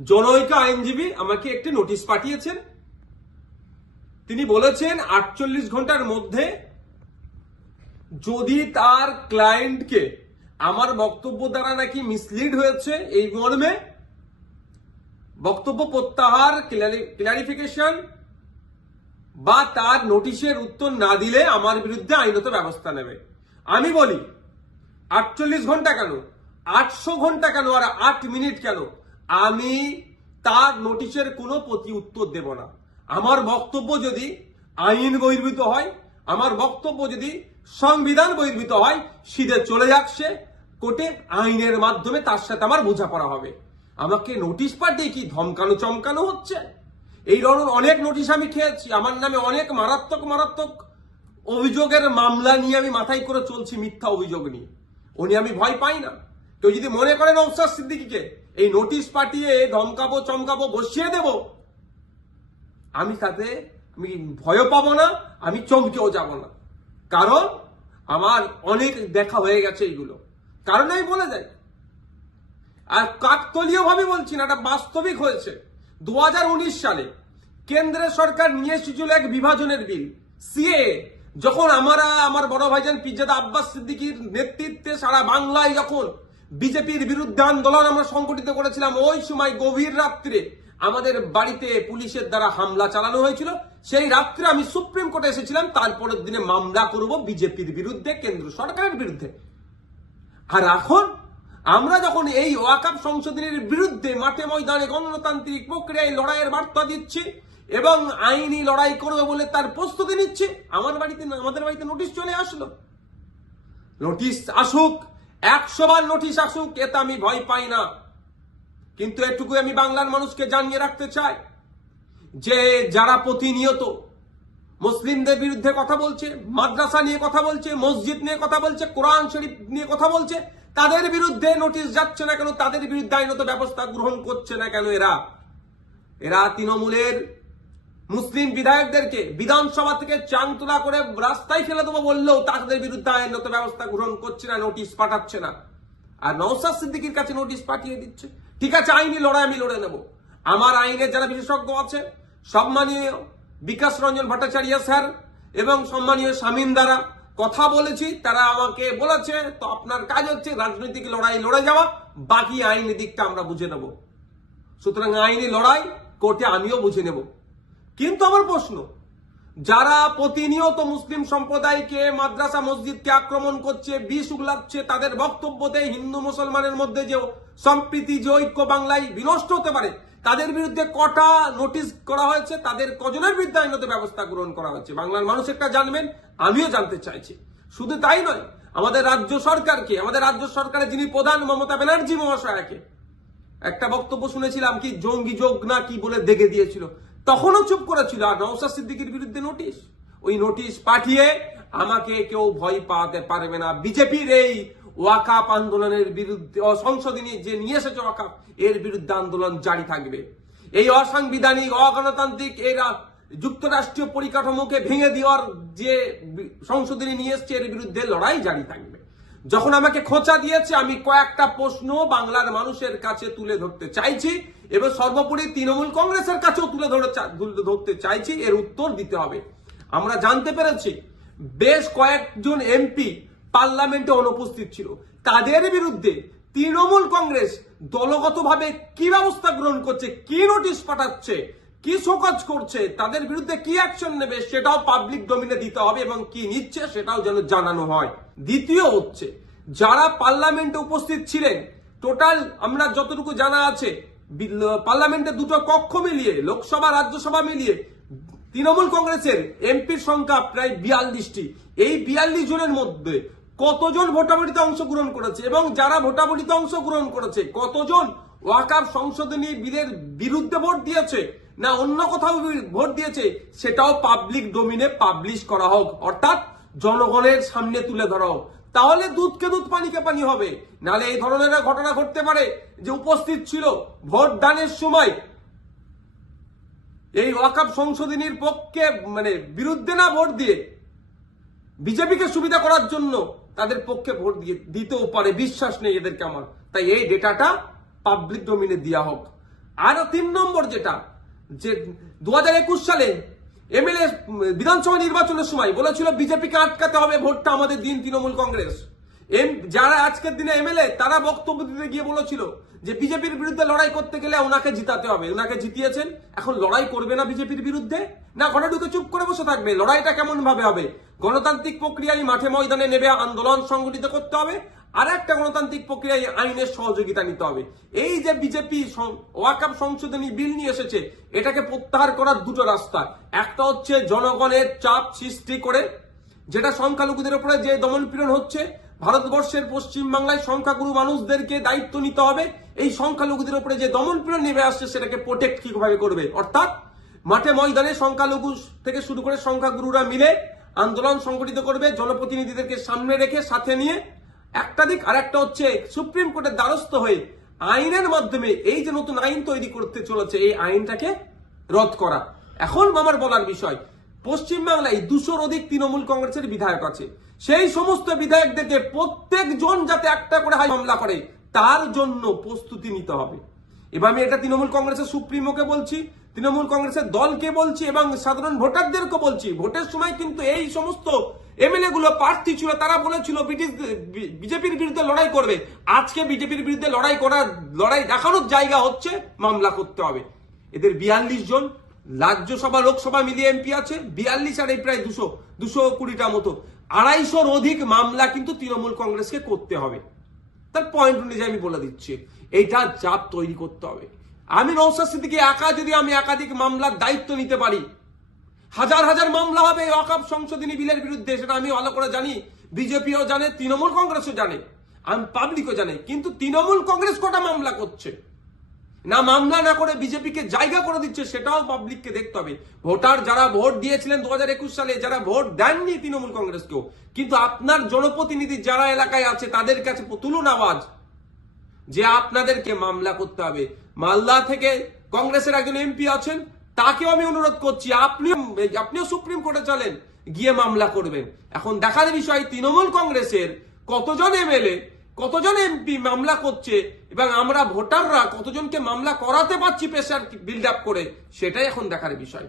জনৈক আইনজীবী আমাকে একটি নোটিশ পাঠিয়েছেন। তিনি বলেছেন 48 ঘন্টার মধ্যে যদি তার ক্লায়েন্টকে আমার বক্তব্য দ্বারা নাকি মিসলিড হয়েছে এই মর্মে বক্তব্য প্রত্যাহার, ক্লারিফিকেশন বা তার নোটিশের উত্তর না দিলে আমার বিরুদ্ধে আইনত ব্যবস্থা নেবে। আমি বলি 48 ঘন্টা কেন, 800 ঘন্টা কেন, আর 8 মিনিট কেন, আমি তার নোটিশের কোনো প্রতি উত্তর দেব না। আমার বক্তব্য যদি আইন বহির্ভূত হয়, আমার বক্তব্য যদি সংবিধান বহির্ভূত হয়, সিধে চলে যাক সে কোর্টে, আইনের মাধ্যমে তার সাথে আমার বোঝাপড়া হবে। আমাকে নোটিশ পাঠিয়ে কি ধমকানো চমকানো হচ্ছে? এই ধরনের অনেক নোটিশ আমি খেয়েছি। আমার নামে অনেক মারাত্মক মারাত্মক অভিযোগের মামলা নিয়ে আমি মাথায় করে চলছি, মিথ্যা অভিযোগ নিয়ে। উনি আমি ভয় পাই না। কেউ যদি মনে করেন নওশাদ সিদ্দিকীকে এই নোটিশ পাঠিয়ে ধমকাবো চমকাবো বসিয়ে দেব, আমি তাতে আমি ভয় পাবো না, আমি চমকেও যাব না। কারণ আমার অনেক দেখা হয়ে গেছে এইগুলো। কারণ আমি বলে যাই, আর কাকতলীয় ভাবে বলছি না, এটা বাস্তবিক হয়েছে। 2019 সালে কেন্দ্রের সরকার নিয়ে এসেছিল এক বিভাজনের বিল, সিএ। যখন আমার বড় ভাইজান পিরজাদা আব্বাস সিদ্দিকীর নেতৃত্বে সারা বাংলায় যখন বিজেপির বিরুদ্ধে আন্দোলন আমরা সংগঠিত করেছিলাম, ওই সময় গভীর রাত্রে আমাদের বাড়িতে পুলিশের দ্বারা হামলা চালানো হয়েছিল। সেই রাত্রে আমি সুপ্রিম কোর্টে এসেছিলাম, তারপরের দিনে মামলা করব বিজেপির বিরুদ্ধে, কেন্দ্র সরকারের বিরুদ্ধে। আর এখন আমরা যখন এই ওয়াকফ সংশোধনের বিরুদ্ধে মাঠে ময়দানে গণতান্ত্রিক প্রক্রিয়ায় লড়াইয়ের বার্তা দিচ্ছি এবং আইনি লড়াই করবে বলে তার প্রস্তুতি নিচ্ছি, আমাদের বাড়িতে নোটিশ চলে আসলো। নোটিশ আসুক, 100 বার নোটিশ আসুক, এতে আমি ভয় পাই না। কিন্তু এটুকু আমি বাংলার মানুষকে জানিয়ে রাখতে চাই যে যারা প্রতিনিয়ত মুসলিমদের বিরুদ্ধে কথা বলছে, মাদ্রাসা নিয়ে কথা বলছে, মসজিদ নিয়ে কথা বলছে, কোরআন শরীফ নিয়ে কথা বলছে, তাদের বিরুদ্ধে নোটিশ যাচ্ছে না কেন, তাদের বিরুদ্ধে আইনত ব্যবস্থা গ্রহণ করছে না কেন? এরা তৃণমূলের মুসলিম বিধায়কদেরকে বিধানসভা থেকে চাংতলা করে রাস্তায় ফেলে দেবো বললেও তাদের বিরুদ্ধে আইনত ব্যবস্থা গ্রহণ করছে না, নোটিশ পাঠাচ্ছে না। আর নওশাদ সিদ্দিকীর কাছে নোটিশ পাঠিয়ে দিচ্ছে। ঠিক আছে, আইনি লড়াই আমি লড়ে নেব। আমার আইনের যারা বিশেষজ্ঞ আছে, সম্মানীয় বিকাশ রঞ্জন ভট্টাচার্য স্যার এবং সম্মানীয় শামীম দ্বারা কথা বলেছি, তারা আমাকে বলেছে তো আপনার কাজ হচ্ছে রাজনৈতিক লড়াই লড়ে যাওয়া, বাকি আইনি দিকটা আমরা বুঝে নেব। সুতরাং আইনি লড়াই কোর্টে আমিও বুঝে নেব। কিন্তু আমার প্রশ্ন, যারা প্রতিনিয়ত মুসলিম সম্প্রদায়কে, মাদ্রাসা মসজিদকে আক্রমণ করছে, বিষ উগলাচ্ছে, তাদের বক্তব্যতে হিন্দু মুসলমানের মধ্যে যে সম্প্রীতি, যে ঐক্য বাংলায় বিনষ্ট হতে পারে, তাদের বিরুদ্ধে কটা নোটিশ করা হয়েছে, তাদের কজনের বিরুদ্ধে আইনত ব্যবস্থা গ্রহণ করা হয়েছে, বাংলার মানুষ একটা জানবেন, আমিও জানতে চাইছি। শুধু তাই নয়, আমাদের রাজ্য সরকারকে, আমাদের রাজ্য সরকারের যিনি প্রধান মমতা ব্যানার্জি মহাশয়াকে একটা বক্তব্য শুনেছিলাম, কি জঙ্গি যোগ না কি বলে দেখে দিয়েছিল, তখনও চুপ করেছিল। আর নওশাদ সিদ্দিকীর বিরুদ্ধে নোটিশ, ওই নোটিশ পাঠিয়ে আমাকে কেউ ভয় পাওয়াতে পারবে না। বিজেপির এই ওয়াকফ আন্দোলনের বিরুদ্ধে, সংশোধনী যে নিয়ে এসেছে ওয়াকফ, এর বিরুদ্ধে আন্দোলন জারি থাকবে। এই অসাংবিধানিক, অগণতান্ত্রিক এরা যুক্তরাষ্ট্রীয় পরিকাঠামোকে ভেঙে দেওয়ার যে সংশোধনী নিয়ে এসছে, এর বিরুদ্ধে লড়াই জারি থাকবে। যখন আমাকে খোঁচা দিয়েছে, আমি কয়েকটা প্রশ্ন বাংলার মানুষের কাছে তুলে ধরতে চাইছি এবং সর্বোপরি তৃণমূল কংগ্রেসের কাছেও তুলে ধরতে চাইছি, এর উত্তর দিতে হবে। আমরা জানতে পেরেছি বেশ কয়েকজন এমপি পার্লামেন্টে অনুপস্থিত ছিল, তাদের বিরুদ্ধে তৃণমূল কংগ্রেস দলগতভাবে কি ব্যবস্থা গ্রহণ করছে, কি নোটিশ পাঠাচ্ছে, কি শোকজ করছে, তাদের বিরুদ্ধে কি অ্যাকশন নেবে, সেটাও পাবলিক ডোমিনে দিতে হবে এবং কি নিচ্ছে সেটাও যেন জানানো হয়। দ্বিতীয় হচ্ছে, যারা পার্লামেন্টে উপস্থিত ছিলেন, টোটাল আমরা যতটুকু জানা আছে, পার্লামেন্টে দুটো কক্ষ মিলিয়ে, লোকসভা রাজ্যসভা মিলিয়ে তৃণমূল কংগ্রেসের এমপির সংখ্যা প্রায় 42টি। এই 42 জনের মধ্যে কতজন ভোটাভুটিতে অংশগ্রহণ করেছে এবং যারা ভোটাভুটিতে অংশগ্রহণ করেছে কতজন ওয়াকফ সংশোধনী বিলের বিরুদ্ধে ভোট দিয়েছে না অন্য কোথাও ভোট দিয়েছে, সেটাও পাবলিক ডোমিনে পাবলিশ করা হোক, অর্থাৎ জনগণের সামনে তুলে ধরা হোক। তাহলে দুধকে দুধ, পানিকে পানি হবে। নাহলে এই ধরনের ঘটনা ঘটতে পারে যে উপস্থিত ছিল ভোট দানের সময় এই ওয়াকফ সংশোধনীর পক্ষে, বিরুদ্ধে না ভোট দিয়ে বিজেপিকে সুবিধা করার জন্য তাদের পক্ষে ভোট দিতেও পারে, বিশ্বাস নেই এদেরকে আমার। তাই এই ডেটাটা পাবলিক ডোমিনে দেওয়া হোক। আর 3 নম্বর যেটা, যে 2021 সালে এমএলএ বিধানসভা নির্বাচনের সময় বলেছিল বিজেপিকে আটকাতে হবে, ভোটটা আমাদের দিন তৃণমূল কংগ্রেস। যারা আজকের দিনে এমএলএ তারা বক্তব্য দিতে গিয়ে বলেছিল যে বিজেপির বিরুদ্ধে লড়াই করতে গেলে ওনাকে জিতাতে হবে, ওনাকে জিতিয়েছেন। এখন লড়াই করবে না বিজেপির বিরুদ্ধে, না ঘরে ঢুকে চুপ করে বসে থাকবে? লড়াইটা কেমন ভাবে হবে? গণতান্ত্রিক প্রক্রিয়ায় মাঠে ময়দানে নেবে আন্দোলন সংগঠিত করতে হবে, আর একটা গণতান্ত্রিক প্রক্রিয়ায় আইনের সহযোগিতা নিতে হবে। এই যে বিজেপি ওয়াকফ সংশোধনী বিল নিয়ে এসেছে, এটাকে প্রত্যাহার করার দুটো রাস্তা। একটা হচ্ছে জনগণের চাপ সৃষ্টি করে, যেটা সংখ্যালঘুদের উপরে যে দমনপীড়ন হচ্ছে, ভারতবর্ষের পশ্চিম বাংলায় সংখ্যাগুরু মানুষদেরকে দায়িত্ব নিতে হবে। এই সংখ্যালঘুদের উপরে যে দমনপীড়ন নেমে আসছে সেটাকে প্রোটেক্ট কিভাবে করবে, অর্থাৎ মাঠে ময়দানে সংখ্যালঘু থেকে শুরু করে সংখ্যাগুরুরা মিলে আন্দোলন সংগঠিত করবে, জনপ্রতিনিধিদেরকে সামনে রেখে সাথে নিয়ে একটা দিক। আর একটা হচ্ছে সুপ্রিম কোর্টের দ্বারস্থ হয়ে আইনের মাধ্যমে এই যে নতুন আইন তৈরি করতে চলেছে, এই আইনটাকে রদ করা। এখন আমার বলার বিষয়, পশ্চিমবাংলায় 200-র অধিক তৃণমূল কংগ্রেসের বিধায়ক আছে। সেই সমস্ত বিধায়কদেরকে প্রত্যেকজন যাতে একটা করে মামলা করে তার জন্য প্রস্তুতি নিতে হবে। এবার আমি এটা তৃণমূল কংগ্রেসের সুপ্রিমোকে বলছি, তৃণমূল কংগ্রেসের দলকে বলছি এবং সাধারণ ভোটারদেরকে বলছি। ভোটের সময় কিন্তু এই সমস্ত এমএলএ গুলো প্রার্থী ছিল, তারা বলেছিল বিজেপির বিরুদ্ধে লড়াই করবে। আজকে বিজেপির বিরুদ্ধে লড়াই দেখানোর জায়গা হচ্ছে মামলা করতে হবে। এদের 42 জন রাজ্যসভা লোকসভা মিলিয়ে এমপি আছে, 42 আর এই প্রায় 220টা মতো, 250-র অধিক মামলা কিন্তু তৃণমূল কংগ্রেসকে করতে হবে। তার পয়েন্ট অনুযায়ী আমি বলে দিচ্ছি, এইটা চাপ তৈরি করতে হবে। আমি নওশাদ সিদ্দিকী একা যদি আমি একাধিক মামলার দায়িত্ব নিতে পারি, হাজার হাজার মামলা হবে ওয়াকফ সংশোধনী বিলের বিরুদ্ধে, সেটা আমি ভালো করে জানি, বিজেপিও জানে, তৃণমূল কংগ্রেসও জানে, আমি পাবলিকও জানে। কিন্তু তৃণমূল কংগ্রেস কটা মামলা করছে, না মামলা না করে বিজেপিকে জায়গা করে দিচ্ছে, সেটাও পাবলিককে দেখতে হবে। ভোটার যারা ভোট দিয়েছিলেন 2021 সালে, যারা ভোট দেননি তৃণমূল কংগ্রেসকেও, কিন্তু আপনার জনপ্রতিনিধি যারা এলাকায় আছে তাদের কাছে তুলুন আওয়াজ যে আপনাদেরকে মামলা করতে হবে। মালদা থেকে কংগ্রেসের একজন এমপি আছেন, তাকেও আমি অনুরোধ করছি আপনিও সুপ্রিম কোর্টে চলেন, গিয়ে মামলা করবেন। এখন দেখার বিষয় তৃণমূল কংগ্রেসের কতজন এমএলএ কতজন এমপি মামলা করছে এবং আমরা ভোটাররা কতজনকে মামলা করাতে পারছি প্রেসার বিল্ড আপ করে, সেটাই এখন দেখার বিষয়।